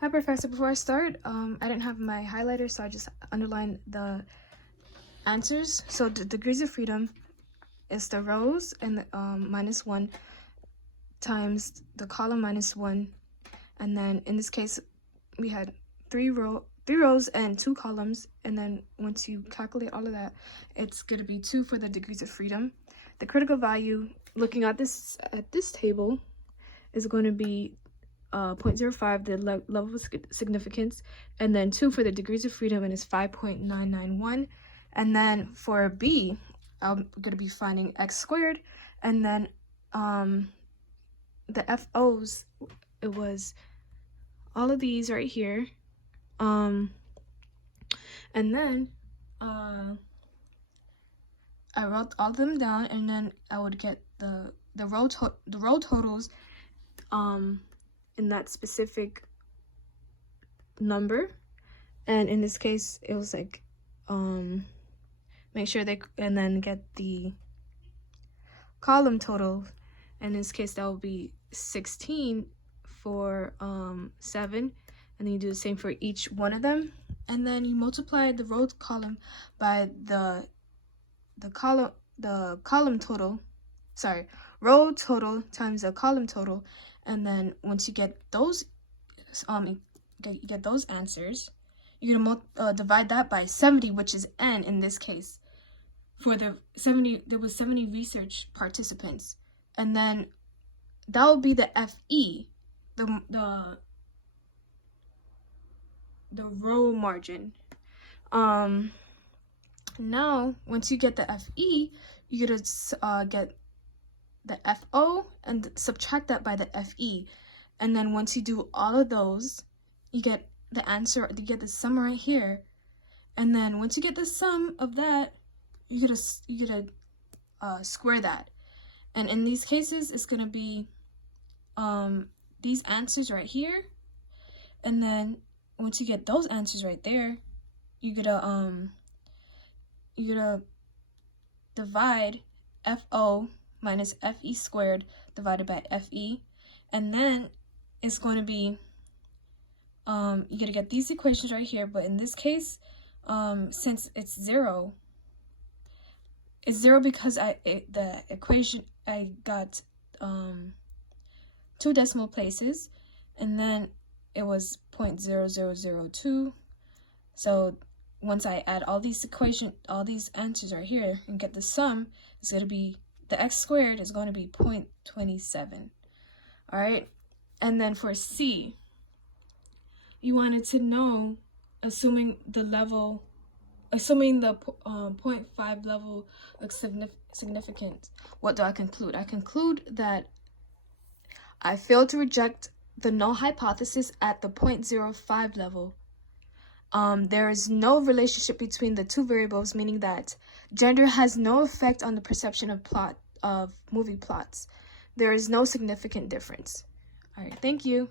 Hi, Professor. Before I start, I didn't have my highlighter, so I just underlined the answers. So the degrees of freedom is the rows and minus 1 times the column minus 1. And then in this case, we had three rows and 2 columns. And then once you calculate all of that, it's going to be 2 for the degrees of freedom. The critical value, looking at this table, is going to be 0.05, the level of significance, and then 2 for the degrees of freedom, and it's 5.991. And then for B, I'm going to be finding x squared, and then the FOs, it was all of these right here, and then I wrote all of them down, and then I would get the row totals in that specific number. And in this case, it was like make sure and then get the column total. In this case, that will be 16 for 7, and then you do the same for each one of them, and then you multiply the row column by the column total, row total times the column total. And then once you get those get those answers, you're gonna divide that by 70, which is n in this case. For the 70, there was 70 research participants, and then that will be the FE, the row margin. Now once you get the FE, you're gonna get the FO and subtract that by the FE. And then once you do all of those, you get the answer, you get the sum right here. And then once you get the sum of that, you gotta square that. And in these cases, it's gonna be these answers right here. And then once you get those answers right there, you're gonna divide FO minus FE squared divided by FE, and then it's going to be you're gonna get these equations right here. But in this case, since it's 0, it's 0 because the equation I got 2 decimal places, and then it was 0.0002. So once I add all these answers right here and get the sum, it's going to be the x squared is going to be 0.27. All right. And then for C, you wanted to know, assuming the 0.5 level of significance, what do I conclude? I conclude that I failed to reject the null hypothesis at the 0.05 level. There is no relationship between the two variables, meaning that gender has no effect on the perception of movie plots. There is no significant difference. All right, thank you.